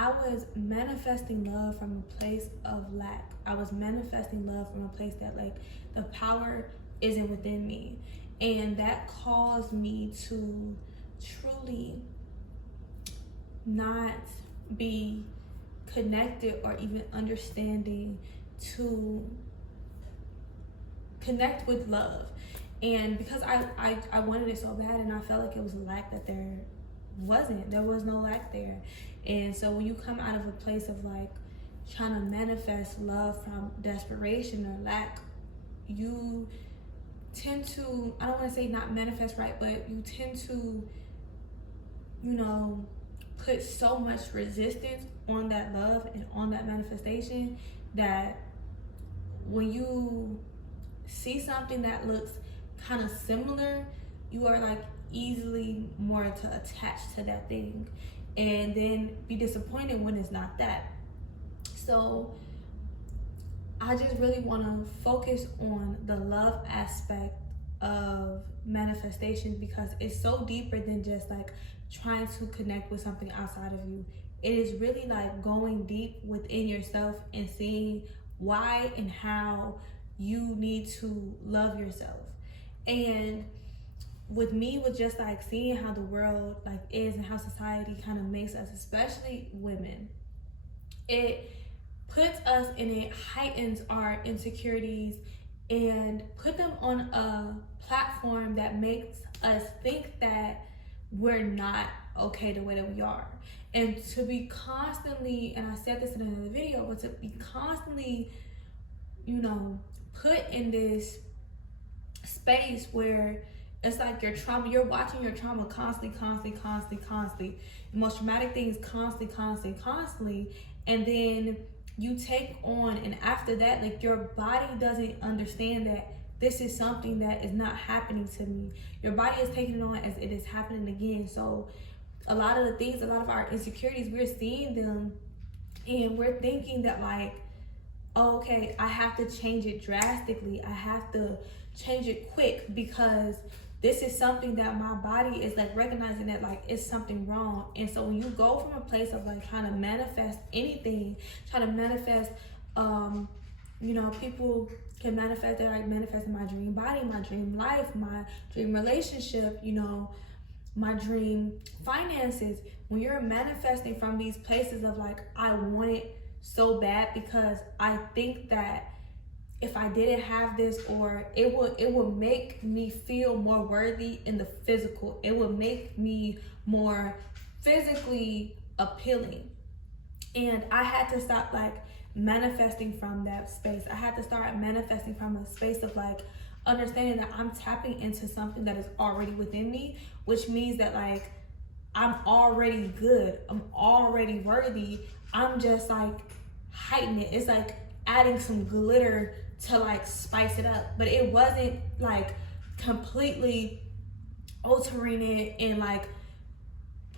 I was manifesting love from a place of lack. I was manifesting love from a place that like the power isn't within me. And that caused me to truly not be connected or even understanding to connect with love. And because I wanted it so bad, and I felt like it was a lack that there was no lack there. And so when you come out of a place of like trying to manifest love from desperation or lack, you tend to, I don't want to say not manifest right, but you tend to, you know, put so much resistance on that love and on that manifestation that when you see something that looks kind of similar, you are like easily more to attach to that thing and then be disappointed when it's not that. So I just really want to focus on the love aspect of manifestation because it's so deeper than just like trying to connect with something outside of you. It is really like going deep within yourself and seeing why and how you need to love yourself. And with me, with just like seeing how the world like is and how society kind of makes us, especially women, it puts us and it heightens our insecurities and put them on a platform that makes us think that we're not okay the way that we are. And to be constantly, and I said this in another video, but to be constantly, you know, put in this space where it's like your trauma, you're watching your trauma constantly. The most traumatic things constantly. And then you take on, and after that, like your body doesn't understand that this is something that is not happening to me. Your body is taking it on as it is happening again. So a lot of the things, a lot of our insecurities, we're seeing them and we're thinking that like, oh, okay, I have to change it drastically. I have to change it quick because this is something that my body is like recognizing that like it's something wrong. And so when you go from a place of like trying to manifest anything, trying to manifest, you know, people can manifest that like manifesting my dream body, my dream life, my dream relationship, you know, my dream finances. When you're manifesting from these places of like, I want it so bad because I think that if I didn't have this, or it would make me feel more worthy in the physical. It would make me more physically appealing. And I had to stop like manifesting from that space. I had to start manifesting from a space of like understanding that I'm tapping into something that is already within me, which means that like I'm already good. I'm already worthy. I'm just like heightening it. It's like adding some glitter to like spice it up, but it wasn't like completely altering it and like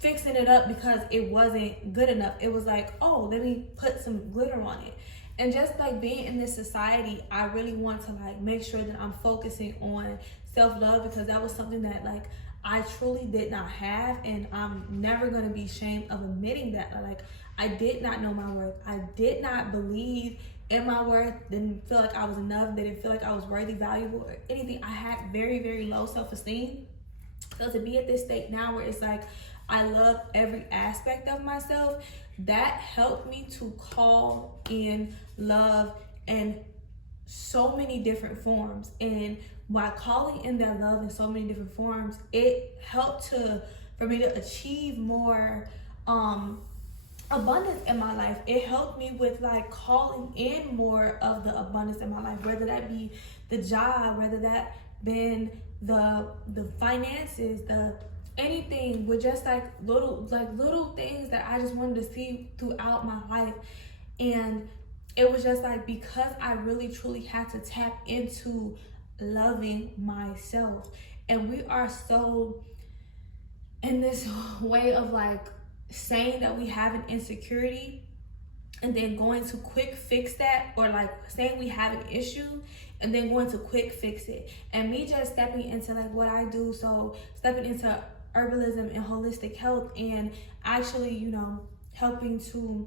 fixing it up because it wasn't good enough. It was like, oh, let me put some glitter on it. And just like being in this society, I really want to like make sure that I'm focusing on self-love because that was something that like I truly did not have, and I'm never going to be ashamed of admitting that. Like I did not know my worth. I did not believe in my worth, didn't feel like I was enough, didn't feel like I was worthy, valuable, or anything. I had very, very low self-esteem. So to be at this state now where it's like I love every aspect of myself, that helped me to call in love in so many different forms. And by calling in that love in so many different forms, it helped for me to achieve more abundance in my life. It helped me with like calling in more of the abundance in my life, whether that be the job, whether that been the finances, the anything, with just like little things that I just wanted to see throughout my life. And it was just like because I really truly had to tap into loving myself. And we are so in this way of like saying that we have an insecurity and then going to quick fix that, or like saying we have an issue and then going to quick fix it. And me just stepping into like what I do, so stepping into herbalism and holistic health and actually, you know, helping to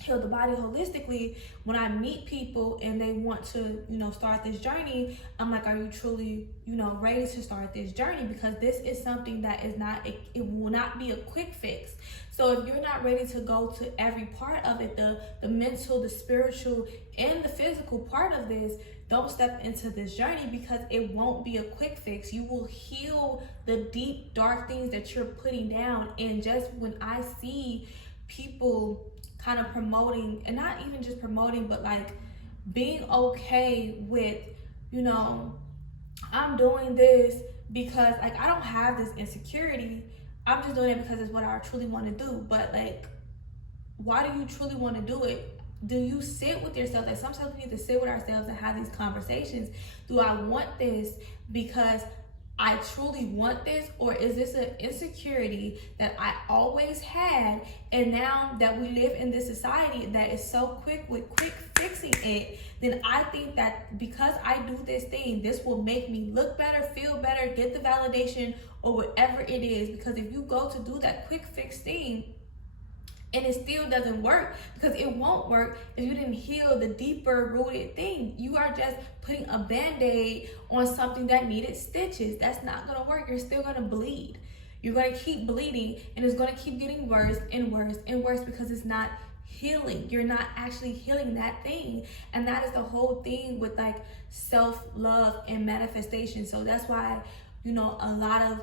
heal the body holistically, when I meet people and they want to, start this journey, I'm like, are you truly, ready to start this journey? Because this is something that is not, it will not be a quick fix. So if you're not ready to go to every part of it, the mental, the spiritual, and the physical part of this, don't step into this journey, because it won't be a quick fix. You will heal the deep, dark things that you're putting down. And just when I see people kind of promoting, and not even just promoting, but like being okay with, I'm doing this because like I don't have this insecurity. I'm just doing it because it's what I truly want to do. But like, why do you truly want to do it? Do you sit with yourself? Like sometimes we need to sit with ourselves and have these conversations. Do I want this because I truly want this, or is this an insecurity that I always had, and now that we live in this society that is so quick with quick fixing it, then I think that because I do this thing, this will make me look better, feel better, get the validation, or whatever it is. Because if you go to do that quick fix thing and it still doesn't work, because it won't work if you didn't heal the deeper rooted thing. You are just putting a band-aid on something that needed stitches. That's not gonna work. You're still gonna bleed. You're gonna keep bleeding, and it's gonna keep getting worse and worse and worse, because it's not healing. You're not actually healing that thing. And that is the whole thing with like self-love and manifestation. So that's why, a lot of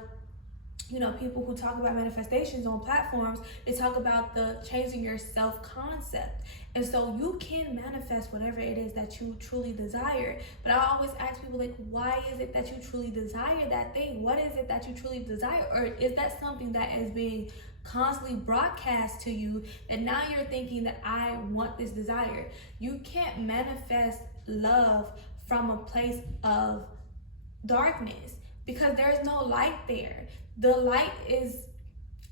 people who talk about manifestations on platforms, they talk about the changing your self-concept. And so you can manifest whatever it is that you truly desire. But I always ask people, like, why is it that you truly desire that thing? What is it that you truly desire? Or is that something that is being constantly broadcast to you that now you're thinking that I want this desire? You can't manifest love from a place of darkness, because there's no light there. The light is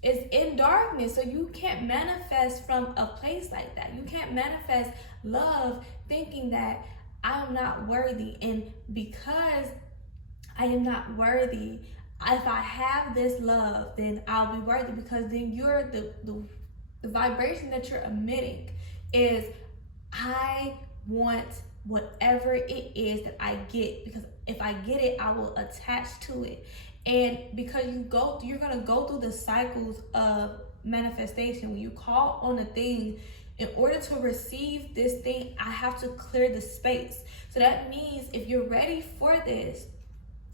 in darkness. So you can't manifest from a place like that. You can't manifest love thinking that I'm not worthy, and because I am not worthy, if I have this love, then I'll be worthy. Because then you're the vibration that you're emitting is, I want whatever it is that I get, because if I get it, I will attach to it. And because you're gonna go through the cycles of manifestation. When you call on a thing, in order to receive this thing, I have to clear the space. So that means if you're ready for this,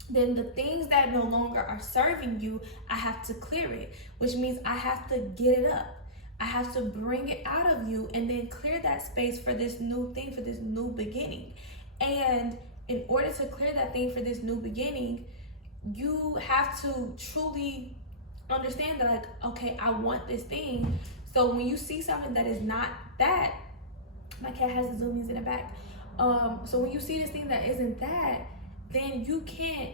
then the things that no longer are serving you, I have to clear it, which means I have to get it up. I have to bring it out of you and then clear that space for this new thing, for this new beginning. And in order to clear that thing for this new beginning, you have to truly understand that, like, okay, I want this thing. So when you see something that is not that, my cat has the zoomies in the back. So when you see this thing that isn't that, then you can't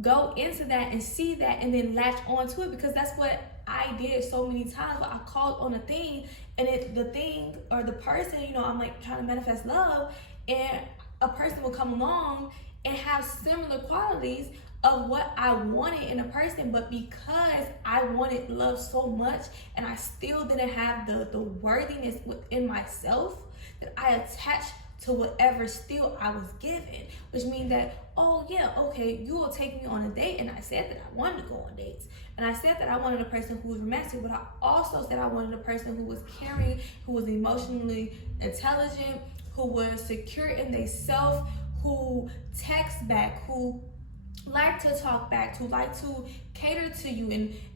go into that and see that and then latch onto it, because that's what I did so many times. But I called on a thing, and the thing or the person, I'm like trying to manifest love, and a person will come along and have similar qualities of what I wanted in a person. But because I wanted love so much and I still didn't have the worthiness within myself, that I attached to whatever still I was given, which means that, oh yeah, okay, you will take me on a date, and I said that I wanted to go on dates, and I said that I wanted a person who was romantic, but I also said I wanted a person who was caring, who was emotionally intelligent, who was secure in themselves, who texts back, who like to talk back, who like to cater to you,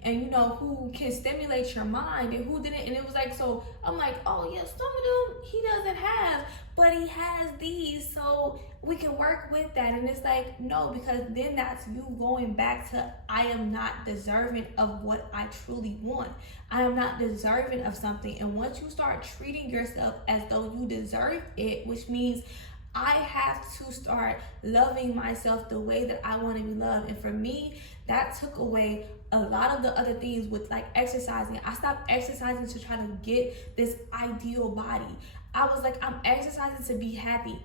and who can stimulate your mind, and who didn't. And it was like, so I'm like, oh yeah, some of them he doesn't have, but he has these, so we can work with that. And it's like, no, because then that's you going back to, I am not deserving of what I truly want. I am not deserving of something. And once you start treating yourself as though you deserve it, which means I have to start loving myself the way that I want to be loved. And for me, that took away a lot of the other things with like exercising. I stopped exercising to try to get this ideal body. I was like, I'm exercising to be happy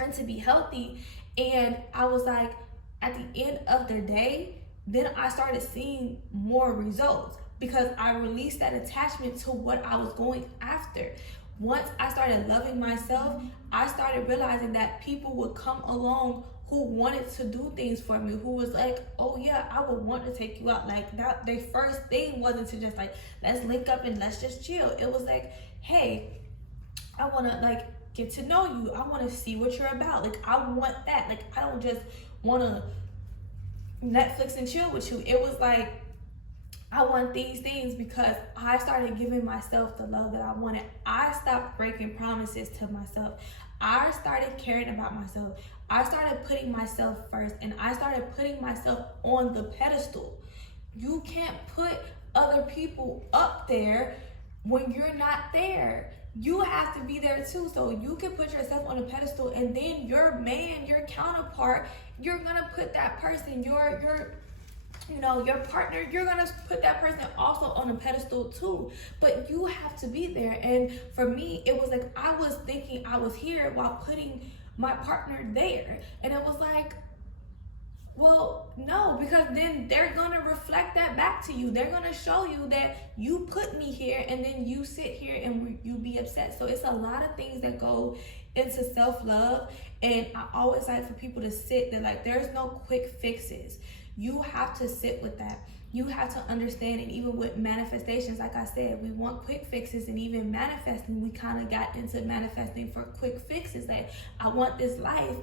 and to be healthy. And I was like, at the end of the day, then I started seeing more results. because I released that attachment to what I was going after. Once I started loving myself, I started realizing that people would come along who wanted to do things for me, who was like, oh yeah, I would want to take you out. Like, that, their first thing wasn't to just like, let's link up and let's just chill. It was like, hey, I want to like get to know you. I want to see what you're about. Like, I want that. Like, I don't just want to Netflix and chill with you. It was like, I want these things because I started giving myself the love that I wanted. I stopped breaking promises to myself. I started caring about myself. I started putting myself first, and I started putting myself on the pedestal. You can't put other people up there when you're not there. You have to be there too. So you can put yourself on a pedestal, and then your man, your counterpart, you're gonna put that person, your partner, you're gonna put that person also on a pedestal too. But you have to be there. And for me, it was like I was thinking I was here while putting my partner there. And it was like, well, no, because then they're gonna reflect that back to you. They're gonna show you that you put me here, and then you sit here and you be upset. So it's a lot of things that go into self-love. And I always like for people to sit there, like, there's no quick fixes. You have to sit with that. You have to understand. And even with manifestations, like I said, we want quick fixes. And even manifesting, we kind of got into manifesting for quick fixes. Like, I want this life.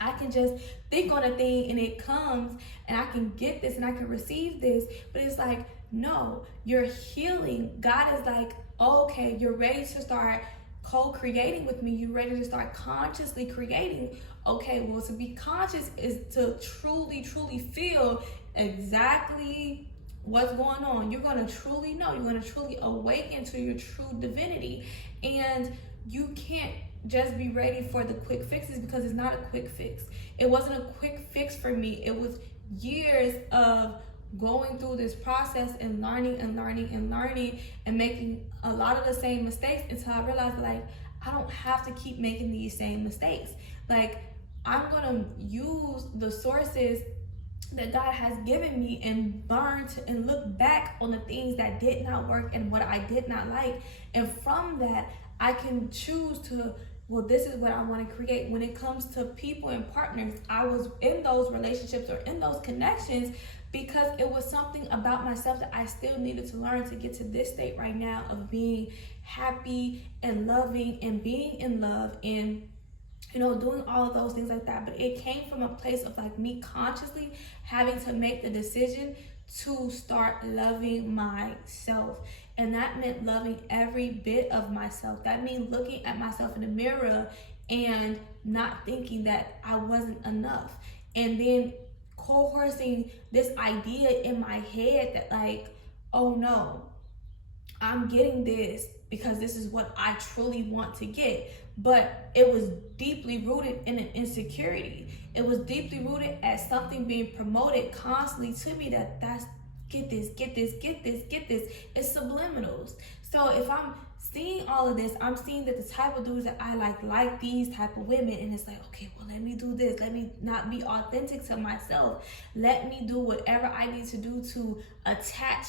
I can just think on a thing and it comes, and I can get this and I can receive this. But it's like, no, you're healing. God is like, okay, you're ready to start co-creating with me. You're ready to start consciously creating. Okay, well, to be conscious is to truly, truly feel exactly what's going on. You're going to truly know. You're going to truly awaken to your true divinity. And you can't just be ready for the quick fixes, because it's not a quick fix. It wasn't a quick fix for me. It was years of going through this process and learning and making a lot of the same mistakes until I realized, like, I don't have to keep making these same mistakes. Like, I'm gonna use the sources that God has given me and learn to and look back on the things that did not work and what I did not like. And from that, I can choose to, well, this is what I want to create. When it comes to people and partners, I was in those relationships or in those connections because it was something about myself that I still needed to learn to get to this state right now of being happy and loving and being in love and, you know, doing all of those things like that. But it came from a place of like me consciously having to make the decision to start loving myself. And that meant loving every bit of myself. That means looking at myself in the mirror and not thinking that I wasn't enough. And then coercing this idea in my head that, like, oh no, I'm getting this because this is what I truly want to get. But it was deeply rooted in an insecurity. It was deeply rooted as something being promoted constantly to me that's get this. It's subliminals. So if I'm seeing all of this, I'm seeing that the type of dudes that I like these type of women, and it's like, okay, well, let me do this. Let me not be authentic to myself. Let me do whatever I need to do to attach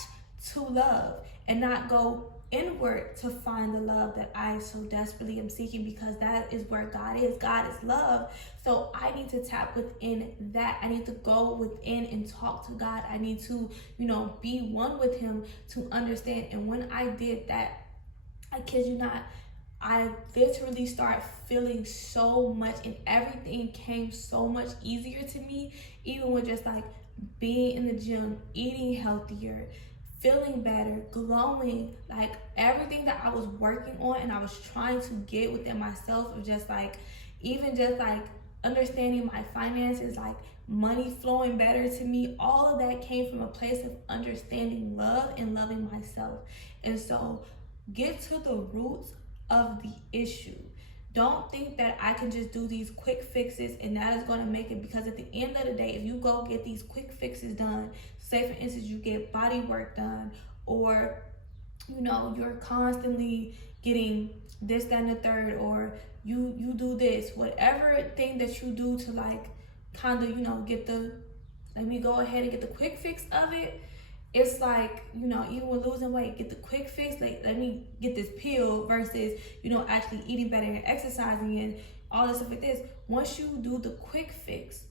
to love and not go inward to find the love that I so desperately am seeking, because that is where God is. God is love. So I need to tap within that. I need to go within and talk to God. I need to, be one with him to understand. And when I did that, I kid you not, I literally started feeling so much, and everything came so much easier to me, even with just like being in the gym, eating healthier, feeling better, glowing, like everything that I was working on and I was trying to get within myself of just like, even just like understanding my finances, like money flowing better to me, all of that came from a place of understanding love and loving myself. And so get to the roots of the issue. Don't think that I can just do these quick fixes and that is going to make it, because at the end of the day, if you go get these quick fixes done, say for instance, you get body work done, or, you're constantly getting this, that, and the third, or you do this, whatever thing that you do to like kind of, let me go ahead and get the quick fix of it. it's like, you know, even with losing weight, get the quick fix, like let me get this pill versus, you know, actually eating better and exercising and all this stuff like this. Once you do the quick fix,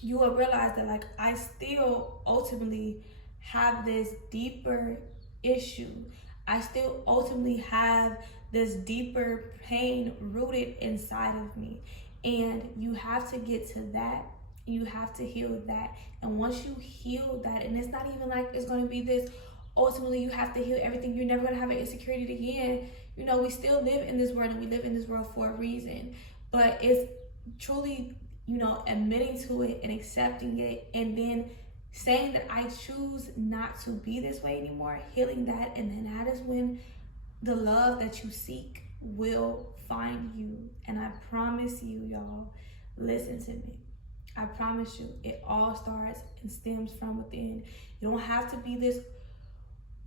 you will realize that like I still ultimately have this deeper issue. I still ultimately have this deeper pain rooted inside of me. And you have to get to that. You have to heal that. And once you heal that, and it's not even like it's going to be this, ultimately you have to heal everything. You're never going to have an insecurity again. You know, we still live in this world and we live in this world for a reason. But it's truly, you know, admitting to it and accepting it, and then saying that I choose not to be this way anymore, healing that, and then that is when the love that you seek will find you. And I promise you, y'all, listen to me. I promise you, it all starts and stems from within. You don't have to be this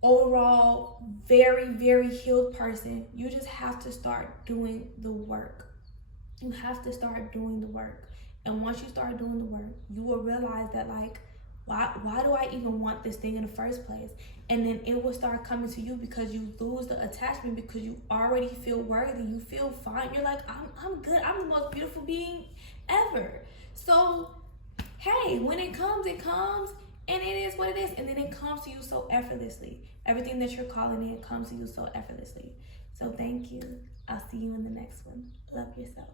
overall very, very healed person. You just have to start doing the work. You have to start doing the work. And once you start doing the work, you will realize that like, why do I even want this thing in the first place? And then it will start coming to you because you lose the attachment, because you already feel worthy. You feel fine. You're like, I'm good. I'm the most beautiful being ever. So, hey, when it comes, and it is what it is. And then it comes to you so effortlessly. Everything that you're calling in comes to you so effortlessly. So thank you. I'll see you in the next one. Love yourself.